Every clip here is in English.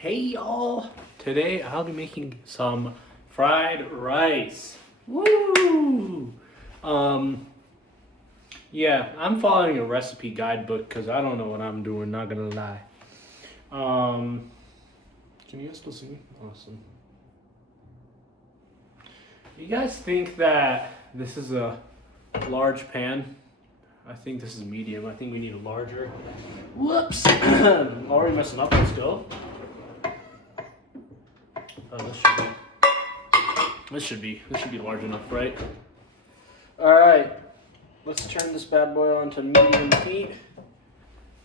Hey y'all! Today I'll be making some fried rice. Woo! Yeah, I'm following a recipe guidebook because I don't know what I'm doing, not gonna lie. Can you guys still see me? Awesome. You guys think that this is a large pan? I think this is medium. I think we need a larger. Whoops! Already messing up. Let's go. Oh, this should be large enough, right? All right. Let's turn this bad boy on to medium heat.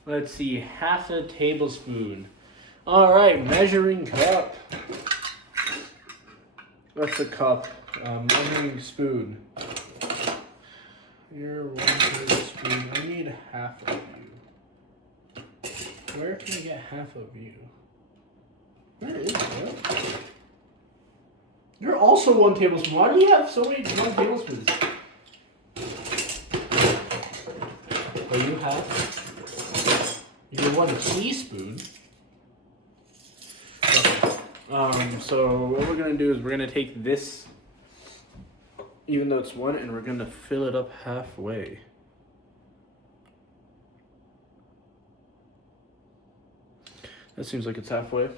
Let's see, half a tablespoon. All right, measuring cup. That's a cup. Measuring spoon. You're 1 tablespoon. I need half of you. Where can I get half of you? Where is that? You're also 1 tablespoon. Why do you have so many 1 tablespoons? Oh, you have? You're 1 teaspoon. Okay. So what we're gonna do is we're gonna take this, even though it's 1, and we're gonna fill it up halfway. That seems like it's halfway.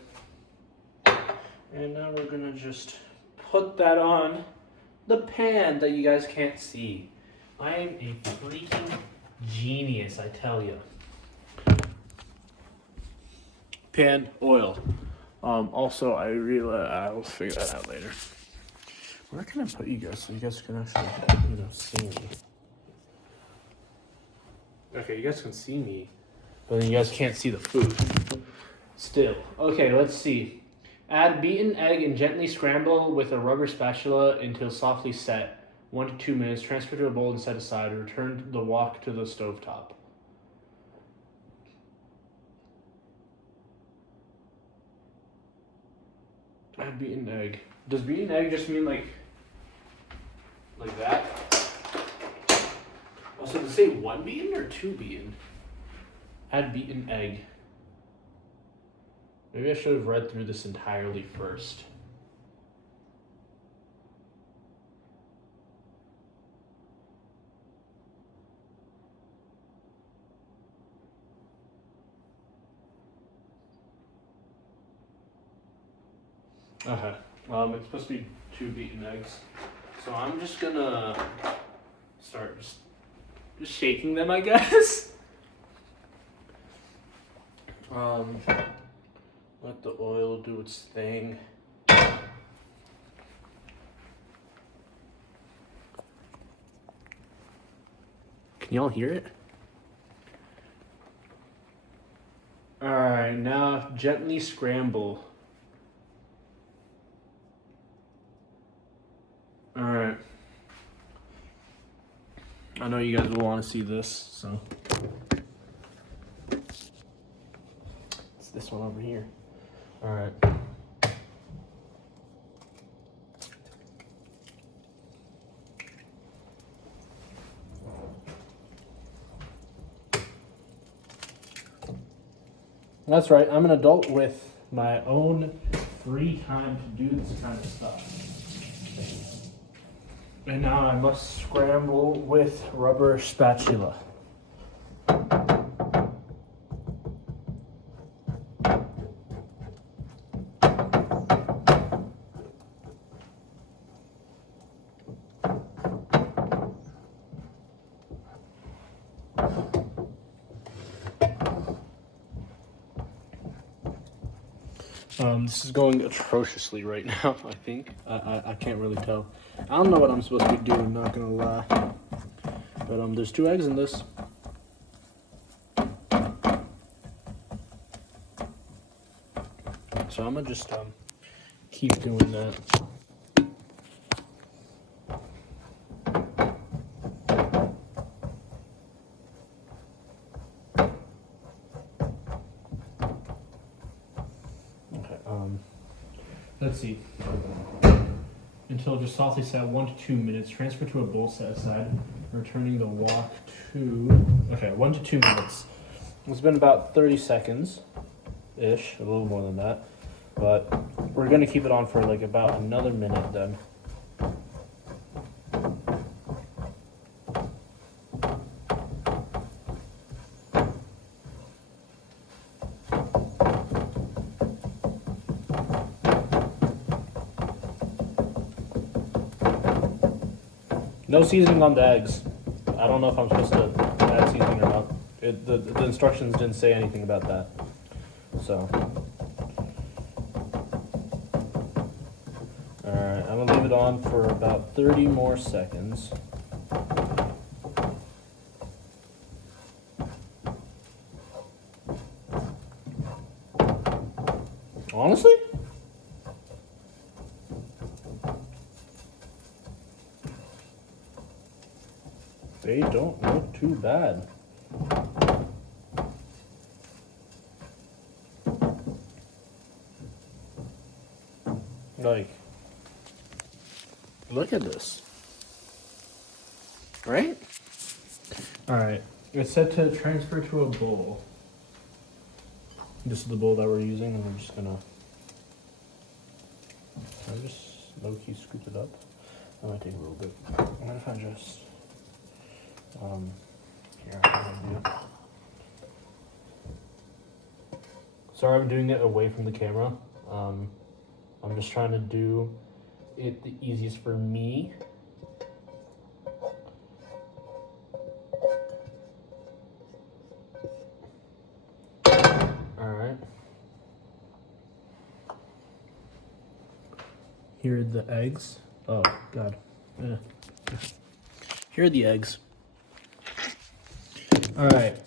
And now we're gonna just put that on the pan that you guys can't see. I am a freaking genius, I tell you. Pan, oil. Also, I'll figure that out later. Where can I put you guys so you guys can actually, see me? Okay, you guys can see me, but then you guys can't see the food. Still. Okay, let's see. Add beaten egg and gently scramble with a rubber spatula until softly set. 1 to 2 minutes. Transfer to a bowl and set aside. Return the wok to the stovetop. Add beaten egg. Does beaten egg just mean like that? Also, does it say 1 beaten or 2 beaten? Add beaten egg. Maybe I should have read through this entirely first. Okay. It's supposed to be 2 beaten eggs. So I'm just gonna start just shaking them, I guess. Let the oil do its thing. Can y'all hear it? Alright, now gently scramble. Alright. I know you guys will want to see this, so. It's this one over here. Alright. That's right, I'm an adult with my own free time to do this kind of stuff. And now I must scramble with rubber spatula. This is going atrociously right now, I think. I can't really tell. I don't know what I'm supposed to be doing, not gonna lie. But there's 2 eggs in this. So I'm gonna just keep doing that. Let's see. Until just softly set 1 to 2 minutes. Transfer to a bowl set aside. Returning the wok to 1 to 2 minutes. It's been about 30 seconds ish, a little more than that. but we're gonna keep it on for like about another minute then. No seasoning on the eggs. I don't know if I'm supposed to add seasoning or not. The instructions didn't say anything about that. So, alright, I'm gonna leave it on for about 30 more seconds. Honestly? They don't look too bad. Like, look at this. Right? Alright, it's set to transfer to a bowl. This is the bowl that we're using, and we're just gonna... Can I just low-key scoop it up? That might take a little bit. What if I just... here, I'm gonna do... Sorry, I'm doing it away from the camera. I'm just trying to do it the easiest for me. Alright. Here are the eggs. Oh, God. Here are the eggs. Alright.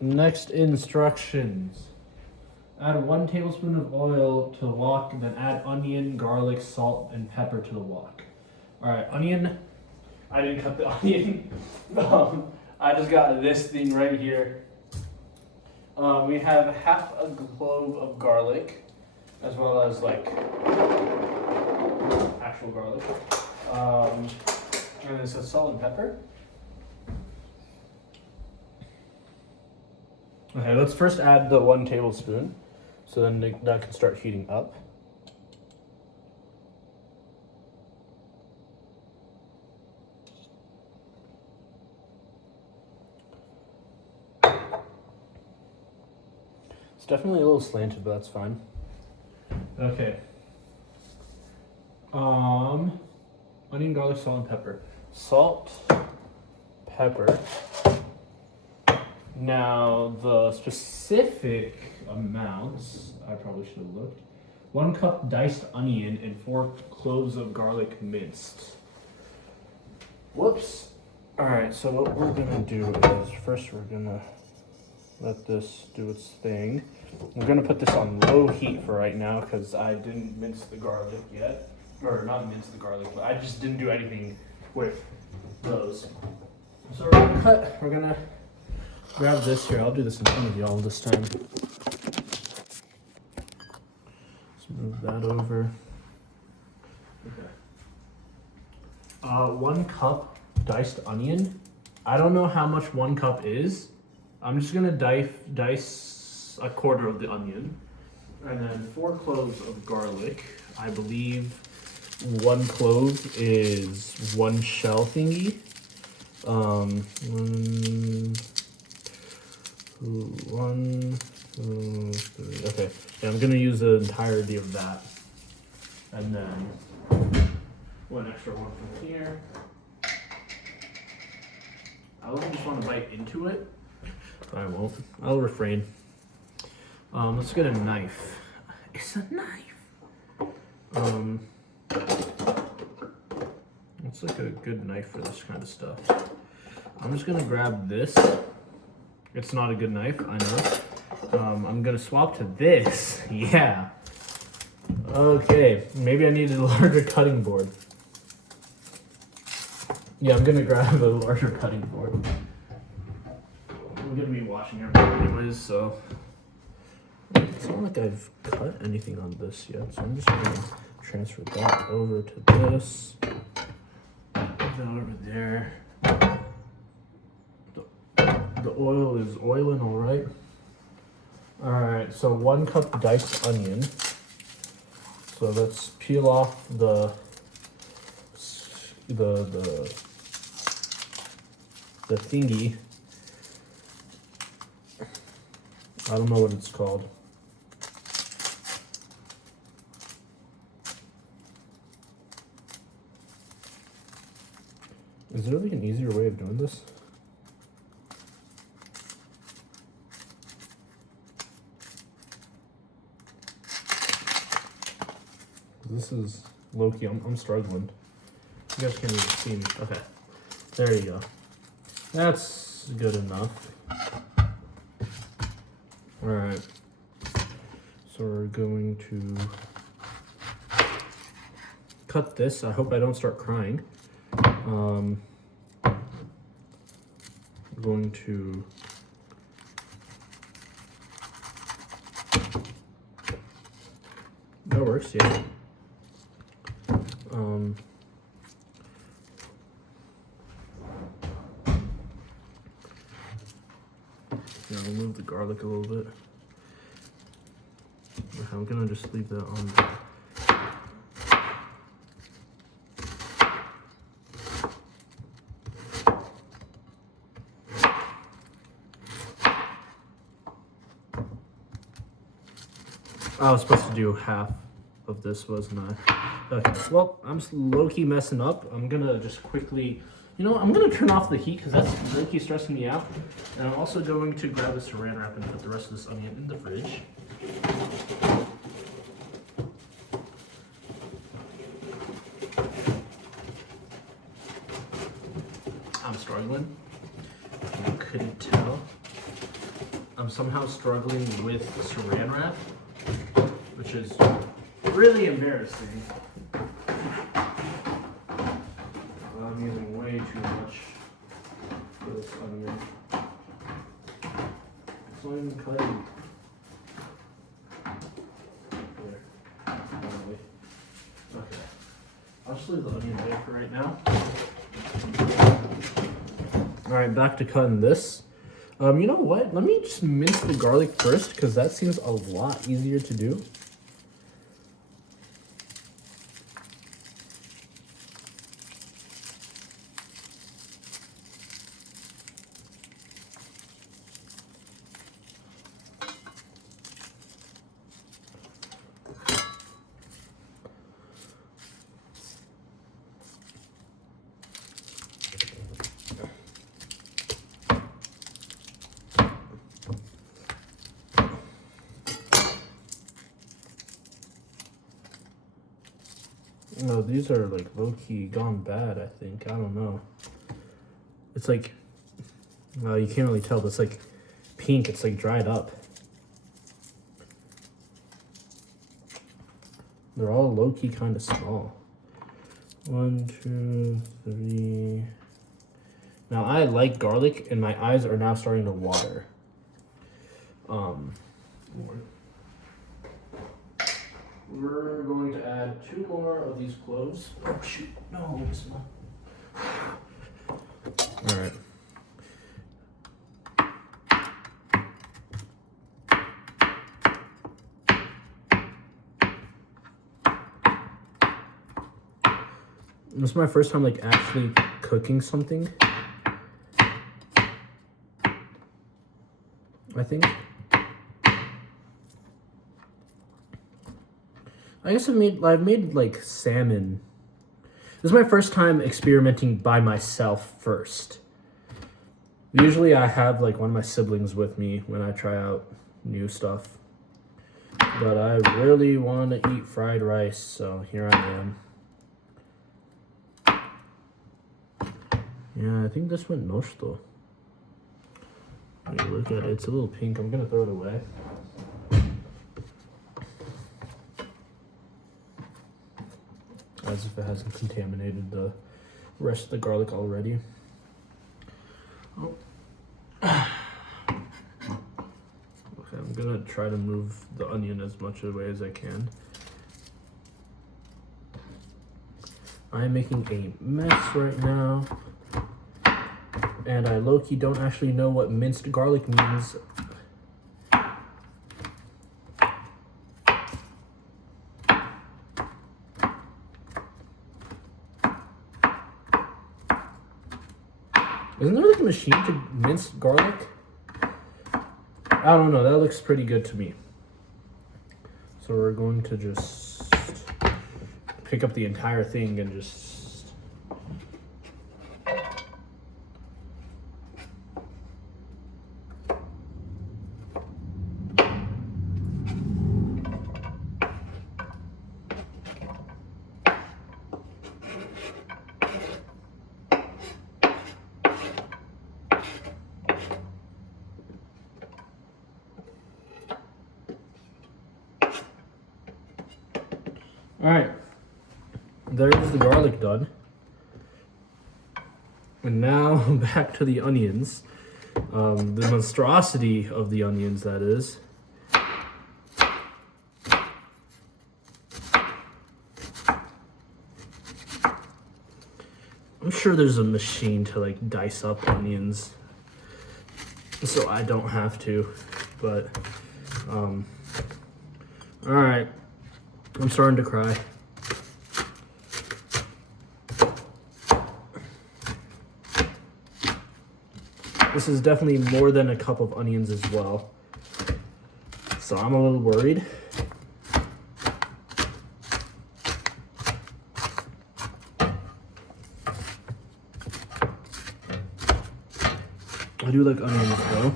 Next instructions. Add 1 tablespoon of oil to the wok, then add onion, garlic, salt, and pepper to the wok. Alright, onion. I didn't cut the onion. I just got this thing right here. We have half a clove of garlic, as well as like actual garlic. And it says salt and pepper. Okay, let's first add the 1 tablespoon. So then that can start heating up. It's definitely a little slanted, but that's fine. Okay. Onion, garlic, salt, and pepper. Salt, pepper. Now, the specific amounts, I probably should have looked. 1 cup diced onion and 4 cloves of garlic minced. Whoops. Alright, so what we're gonna do is, first we're gonna let this do its thing. We're gonna put this on low heat for right now because I didn't mince the garlic yet. Or not mince the garlic, but I just didn't do anything with those. So we're gonna grab this here. I'll do this in front of y'all this time. Let's move that over. Okay. 1 cup diced onion. I don't know how much 1 cup is. I'm just gonna dice a quarter of the onion. And then 4 cloves of garlic. I believe 1 clove is 1 shell thingy. 1, 2, 3. Okay, yeah, I'm gonna use the entirety of that, and then 1 extra one from here. I don't just want to bite into it, but I won't. I'll refrain. Let's get a knife. It's a knife. It's like a good knife for this kind of stuff. I'm just gonna grab this. It's not a good knife, I know. I'm gonna swap to this. Yeah. Okay, maybe I need a larger cutting board. Yeah, I'm gonna grab a larger cutting board. We're gonna be watching everything anyways, so. It's not like I've cut anything on this yet, so I'm just gonna transfer that over to this. Put that over there. The oil is oiling all right. All right, so 1 cup diced onion. So let's peel off the thingy. I don't know what it's called. Is there like an easier way of doing this? This is low-key. I'm struggling. You guys can't even see me. Okay. There you go. That's good enough. Alright. So we're going to cut this. I hope I don't start crying. I'm going to that works, yeah. Now I'll move the garlic a little bit. I'm gonna just leave that on there. I was supposed to do half of this, wasn't I? Okay, well, I'm low-key messing up. I'm gonna just quickly, I'm gonna turn off the heat because that's low-key stressing me out. And I'm also going to grab a saran wrap and put the rest of this onion in the fridge. I'm struggling. If you couldn't tell, I'm somehow struggling with saran wrap, which is really embarrassing. I'm using way too much for this onion. It's not even cutting. There. Okay. I'll just leave the onion there for right now. Alright, back to cutting this. You know what? Let me just mince the garlic first because that seems a lot easier to do. No, these are like low-key gone bad, I think. I don't know. It's like, well, you can't really tell, but it's like pink. It's like dried up. They're all low-key kind of small. 1, 2, 3. Now, I like garlic, and my eyes are now starting to water. We're going to add 2 more of these cloves. Oh shoot, no, it's not. All right. This is my first time like actually cooking something. I think. I guess I've made like salmon. This is my first time experimenting by myself first. Usually I have like one of my siblings with me when I try out new stuff. But I really want to eat fried rice, so here I am. Yeah, I think this went noshito. When you look at it, it's a little pink. I'm gonna throw it away. As if it hasn't contaminated the rest of the garlic already. Oh. Okay, I'm gonna try to move the onion as much away as I can. I'm making a mess right now. And I low-key don't actually know what minced garlic means. Isn't there like a machine to mince garlic? I don't know. That looks pretty good to me. So we're going to just pick up the entire thing and just... All right, there's the garlic done. And now back to the onions. The monstrosity of the onions, that is. I'm sure there's a machine to like dice up onions, so I don't have to, but all right, I'm starting to cry. This is definitely more than a cup of onions as well, so I'm a little worried. I do like onions though.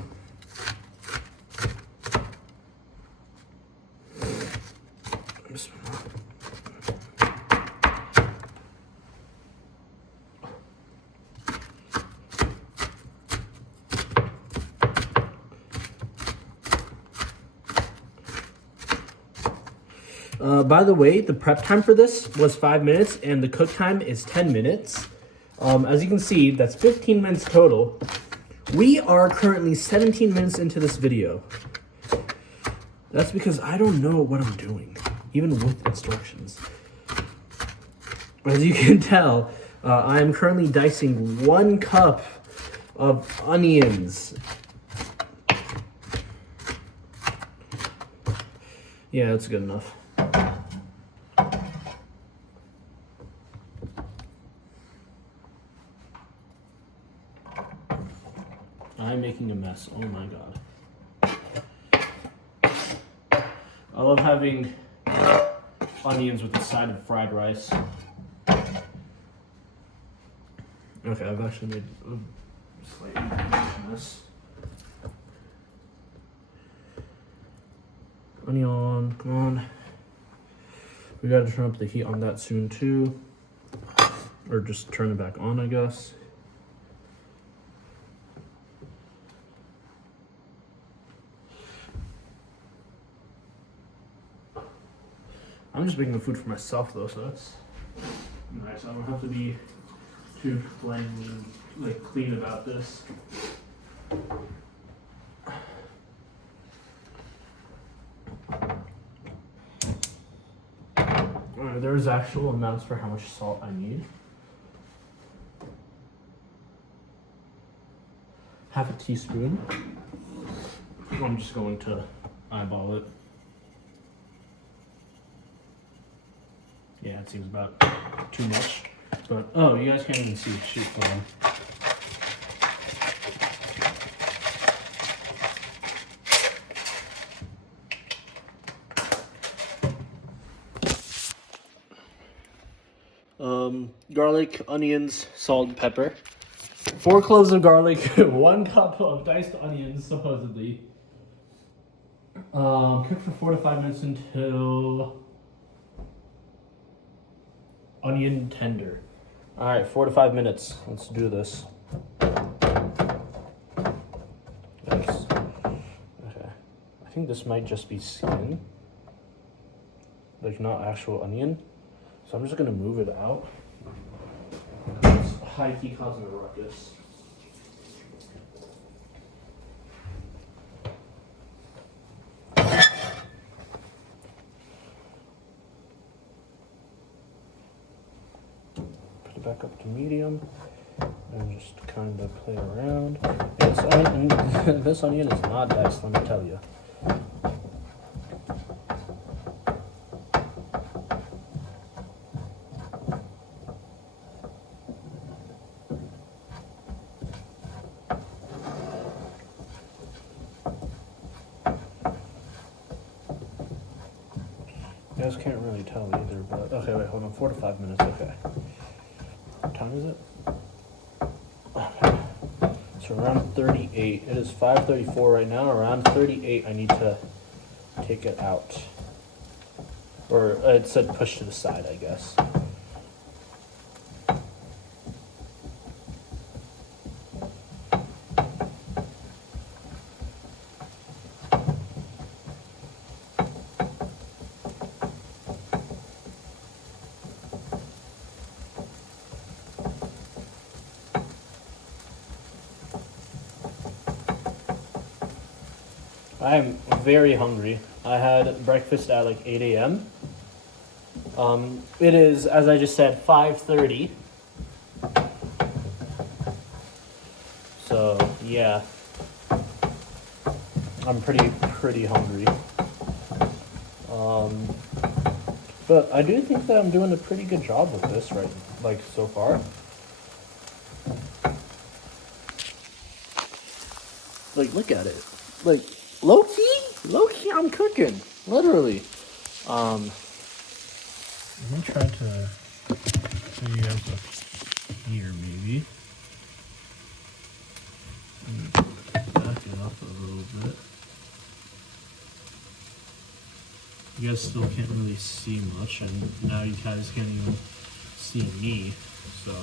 By the way, the prep time for this was 5 minutes and the cook time is 10 minutes. As you can see, that's 15 minutes total. We are currently 17 minutes into this video. That's because I don't know what I'm doing, even with instructions. As you can tell, I am currently dicing 1 cup of onions. Yeah, that's good enough. I'm making a mess. Oh my god. I love having onions with the side of fried rice. Okay, I've actually made a slight mess. Onion, come on. We gotta turn up the heat on that soon too. Or just turn it back on, I guess. I'm just making the food for myself though, so that's nice. I don't have to be too clean about this. There's actual amounts for how much salt I need. Half a teaspoon. I'm just going to eyeball it. Yeah, it seems about too much. But, oh, you guys can't even see. Shoot, hold on. Garlic, onions, salt, and pepper. 4 cloves of garlic, 1 cup of diced onions, supposedly. Cook for 4 to 5 minutes until onion tender. All right, 4 to 5 minutes. Let's do this. Yes. Okay. I think this might just be skin, like not actual onion. So I'm just gonna move it out. It's high key causing a ruckus. Back up to medium and just kind of play around. This onion is not diced, let me tell you. You guys can't really tell either, but okay, wait, hold on. 4 to 5 minutes. Okay. What time is it? Okay. So around 38. It is 5:34 right now. Around 38, I need to take it out. Or it said push to the side, I guess. I am very hungry. I had breakfast at like 8 a.m. It is, as I just said, 5:30. So yeah, I'm pretty hungry. But I do think that I'm doing a pretty good job with this, right? Like so far. Like, look at it. Like, low key, I'm cooking, literally. Let me try to show you guys up here, maybe. Back it up a little bit. You guys still can't really see much, and now you guys can't even see me, so.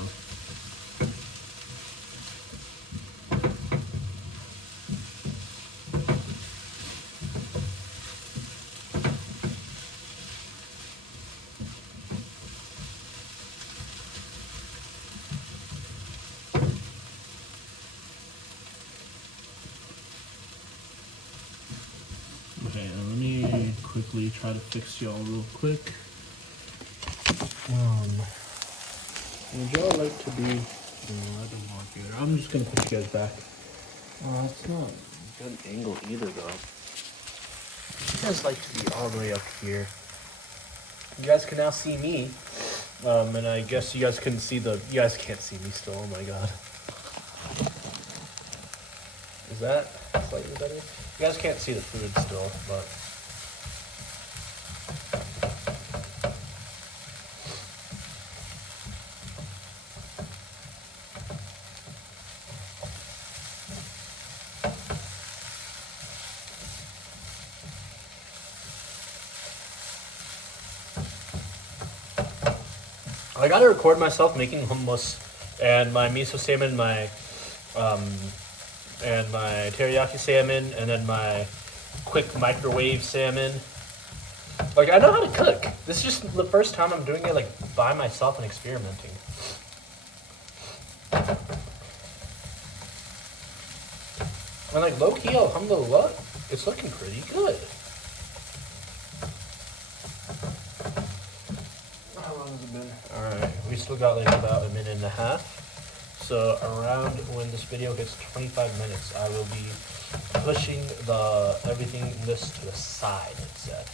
Okay, let me quickly try to fix y'all real quick. Would y'all like to be? No, I don't want you. I'm just gonna put you guys back. Oh, that's not a good angle either, though. You guys like to be all the way up here. You guys can now see me. And I guess you guys couldn't see the. You guys can't see me still. Oh my god. Is that slightly better? You guys can't see the food still, but. I gotta record myself making hummus and my miso salmon, and my teriyaki salmon, and then my quick microwave salmon. Like, I know how to cook. This is just the first time I'm doing it like by myself and experimenting. And like low key, alhamdulillah, it's looking pretty good. How long has it been? Alright, we still got like about a minute and a half. So around when this video hits 25 minutes, I will be pushing everything this to the side, it said.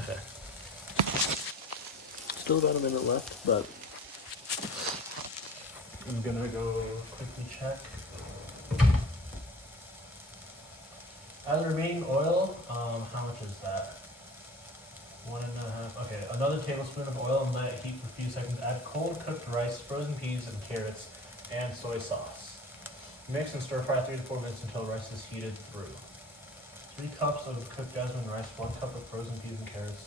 Okay. Still about a minute left, but I'm gonna go quickly check. As remaining oil, how much is that? 1.5. Okay, another tablespoon of oil and let it heat for a few seconds. Add cold cooked rice, frozen peas, and carrots, and soy sauce. Mix and stir fry 3 to 4 minutes until rice is heated through. 3 cups of cooked jasmine rice, 1 cup of frozen peas and carrots,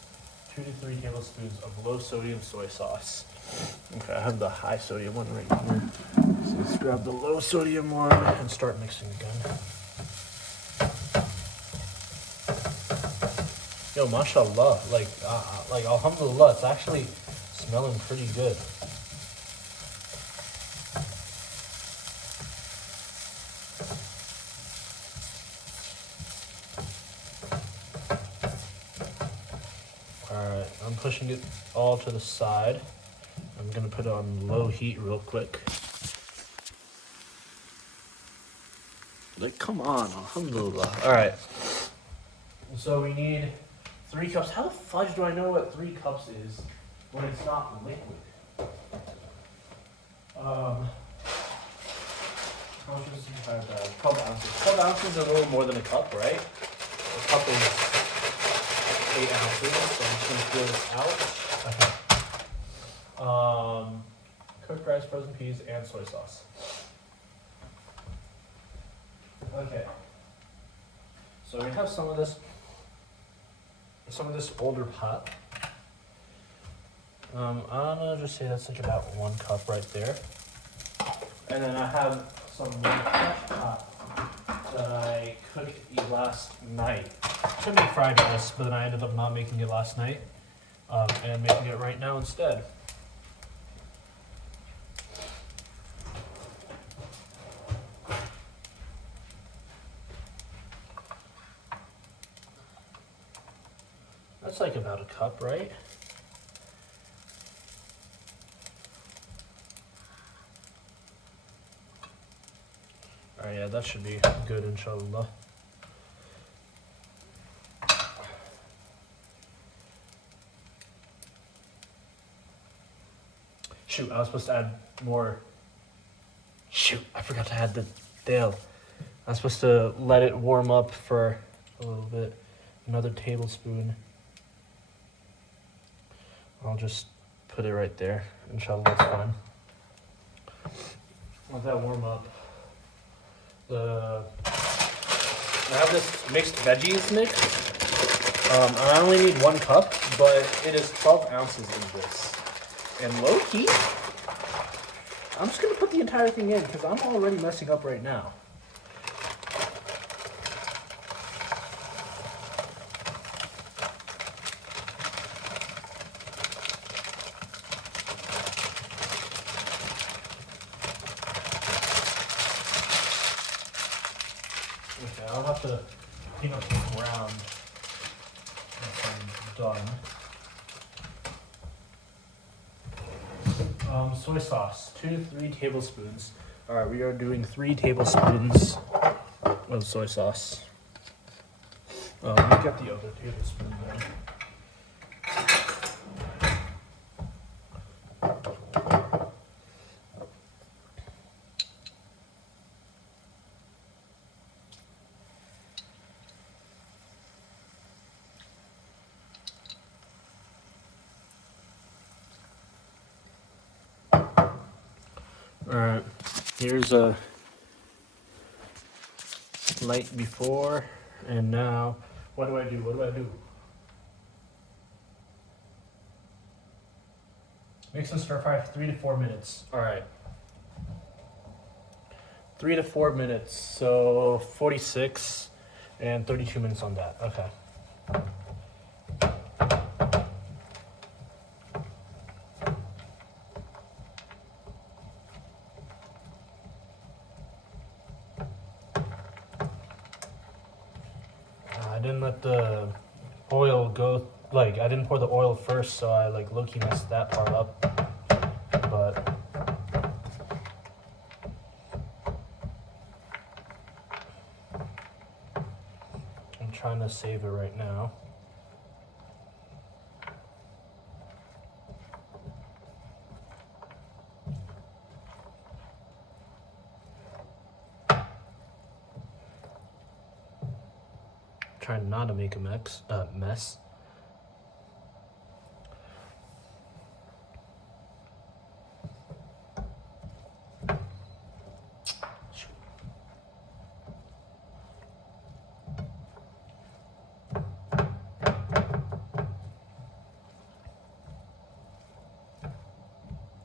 2 to 3 tablespoons of low sodium soy sauce. Okay, I have the high sodium one right here. So let's grab the low sodium one and start mixing again. Yo, mashallah, like alhamdulillah, it's actually smelling pretty good. Alright, I'm pushing it all to the side. I'm gonna put it on low heat real quick. Like, come on, alhamdulillah. Alright. So we need 3 cups. How the fudge do I know what 3 cups is when it's not liquid. How much does you have? 12 ounces. 12 ounces is a little more than a cup, right? A cup is 8 ounces, so I'm just gonna feel this out. Okay. Cooked rice, frozen peas, and soy sauce. Okay. So we have some of this older pot. I'm gonna just say that's like about 1 cup right there. And then I have some fresh pot that I cooked last night. Should be fried rice, but then I ended up not making it last night, and making it right now instead. That's like about a cup, right? Oh yeah, that should be good, inshallah. Shoot, I was supposed to add more. Shoot, I forgot to add the dale. I was supposed to let it warm up for a little bit. Another tablespoon. I'll just put it right there. Inshallah, that's fine. Let that warm up. I have this mixed veggies mix. I only need 1 cup, but it is 12 ounces in this. And low key, I'm just gonna put the entire thing in because I'm already messing up right now. Okay, I'll have to clean up the ground once I'm done. Soy sauce, 2 to 3 tablespoons. All right, we are doing 3 tablespoons of soy sauce. We got the other tablespoon there. Alright, here's a night before and now. What do I do? What do I do? Mix and stir fry for 3 to 4 minutes. Alright. 3 to 4 minutes, so 46 and 32 minutes on that. Okay. I didn't let the oil go, like I didn't pour the oil first, so I like low-key messed that part up, but I'm trying to save it right now. Trying not to make a mess.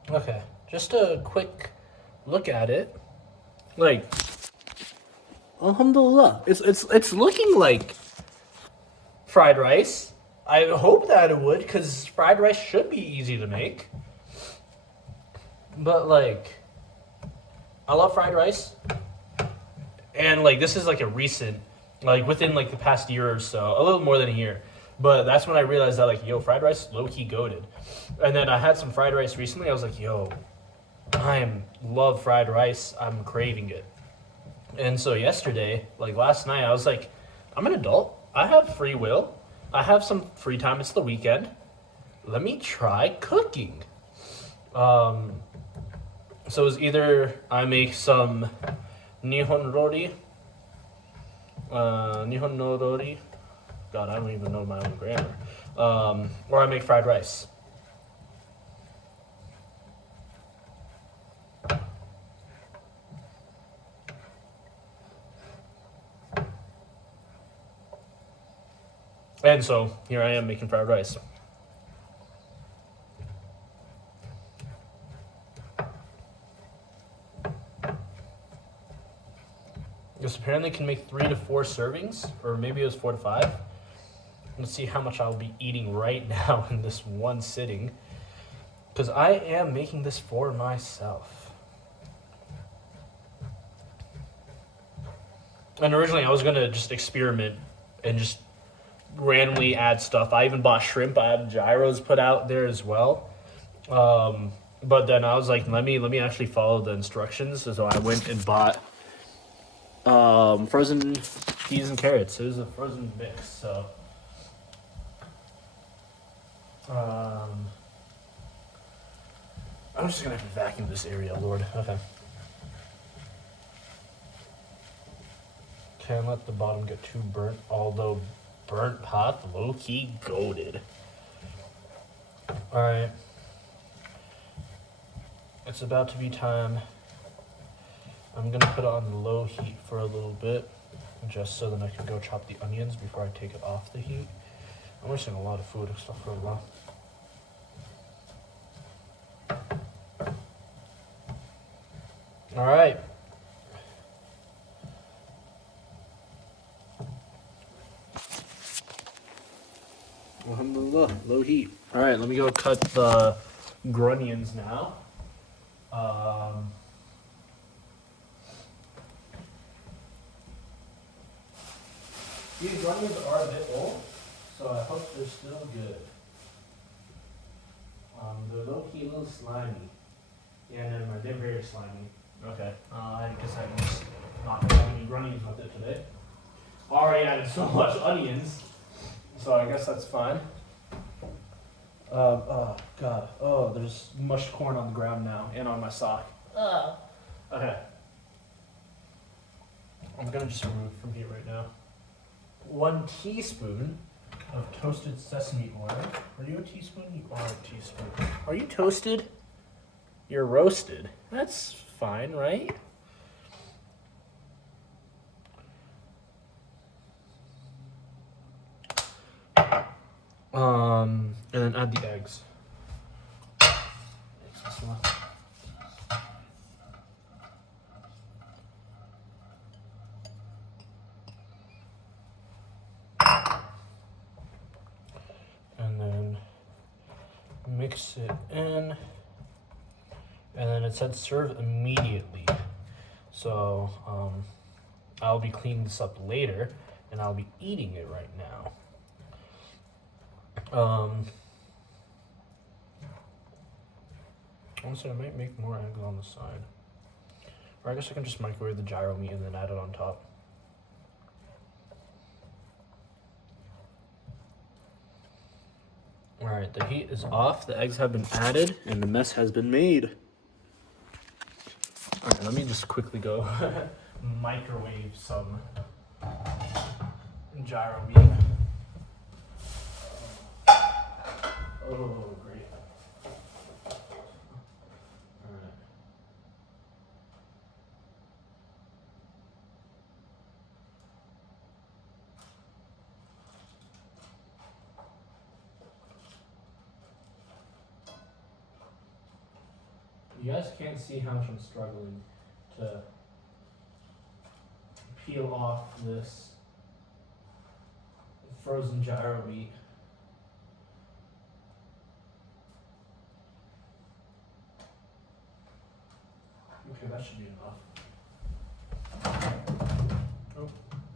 Okay, just a quick look at it. Like, alhamdulillah, it's looking like fried rice. I hope that it would, because fried rice should be easy to make. But like, I love fried rice. And like, this is like a recent, like within like the past year or so, a little more than a year. But that's when I realized that like, yo, fried rice low-key goated. And then I had some fried rice recently. I was like, yo, love fried rice. I'm craving it. And so yesterday, like last night, I was like, I'm an adult. I have free will. I have some free time. It's the weekend. let me try cooking. So it's either I make some nihon rori, nihon no rori. God, I don't even know my own grammar. Or I make fried rice. And so here I am making fried rice. This apparently can make 3 to 4 servings, or maybe it was 4 to 5. Let's see how much I'll be eating right now in this one sitting, because I am making this for myself. And originally I was gonna just experiment and just randomly add stuff. I even bought shrimp. I had gyros put out there as well. But then I was like, let me actually follow the instructions. So I went and bought frozen peas and carrots. It was a frozen mix. So I'm just gonna have to vacuum this area, Lord. Okay. Can't let the bottom get too burnt, although burnt pot, low-key goated. Alright. It's about to be time. I'm gonna put it on low heat for a little bit, just so that I can go chop the onions before I take it off the heat. I'm wasting a lot of food and stuff for a while. Alright. Alhamdulillah, low heat. Alright, let me go cut the grunions now. These grunions are a bit old, so I hope they're still good. They're low-key a little slimy. Yeah, never mind, they're very slimy. Okay, I guess I'm just not gonna have any grunions with it today. Already added so much onions, so I guess that's fine. Oh god. Oh, there's mushed corn on the ground now and on my sock. Okay. I'm gonna just remove from here right now. 1 teaspoon of toasted sesame oil. Are you a teaspoon? You are a teaspoon. Are you toasted? You're roasted. That's fine, right? And then add the eggs. And then mix it in. And then it said serve immediately. So I'll be cleaning this up later and I'll be eating it right now. Honestly, I might make more eggs on the side. Or I guess I can just microwave the gyro meat and then add it on top. Alright, the heat is off, the eggs have been added, and the mess has been made. Alright, let me just quickly go microwave some gyro meat. Oh, great. Alright. You guys can't see how much I'm struggling to peel off this frozen gyro meat. Okay, that should be enough.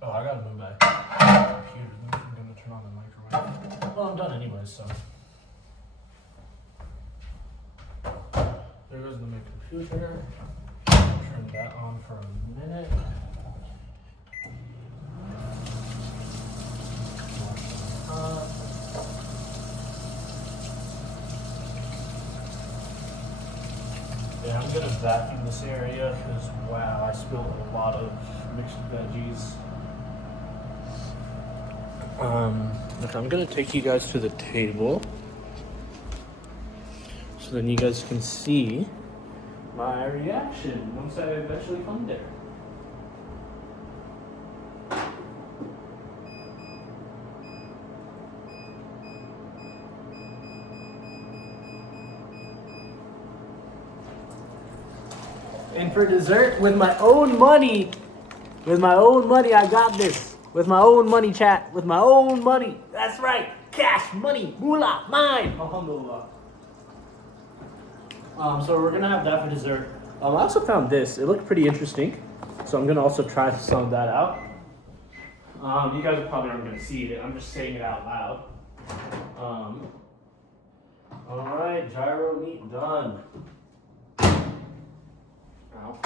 Oh, I gotta move my computer. I'm gonna turn on the microwave. Well, I'm done anyways, so. There goes my computer. Turn that on for a minute. Yeah, I'm gonna vacuum this area because wow, I spilled a lot of mixed veggies. Okay, I'm gonna take you guys to the table so then you guys can see my reaction once I eventually come there. And for dessert, with my own money, I got this. With my own money, chat. With my own money. That's right. Cash, money, moolah, mine. Alhamdulillah. So we're gonna have that for dessert. I also found this. It looked pretty interesting. So I'm gonna also try some of that out. You guys are probably aren't gonna see it. I'm just saying it out loud. All right, gyro meat done. Ow. All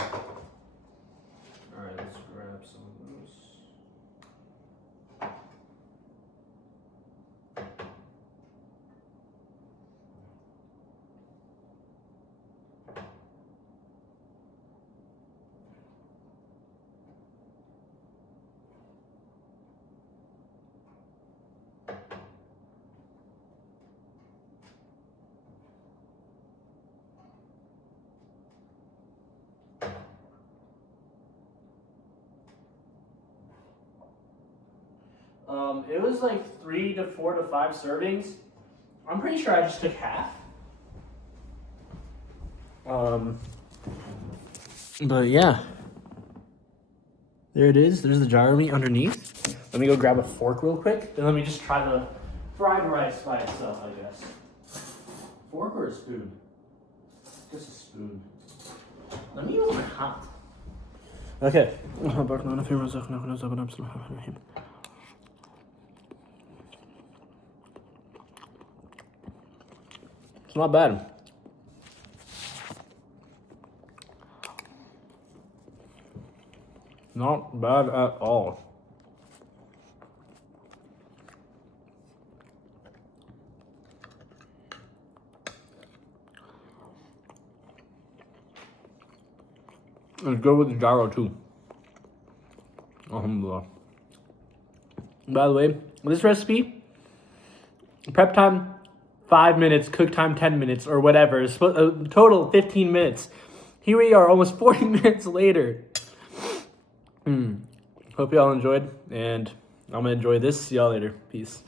right, let's grab some of those. It was like 3 to 4 to 5 servings. I'm pretty sure I just took half. But yeah. There it is. There's the gyro meat underneath. Let me go grab a fork real quick. Then let me just try the fried rice by itself, I guess. Fork or a spoon? Just a spoon. Let me use my hand. Okay. It's not bad. Not bad at all. It's good with the gyro too. Alhamdulillah. By the way, this recipe, prep time 5 minutes, cook time 10 minutes, or whatever. It's a total 15 minutes. Here we are, almost 40 minutes later. Hope y'all enjoyed, and I'm gonna enjoy this. See y'all later. Peace.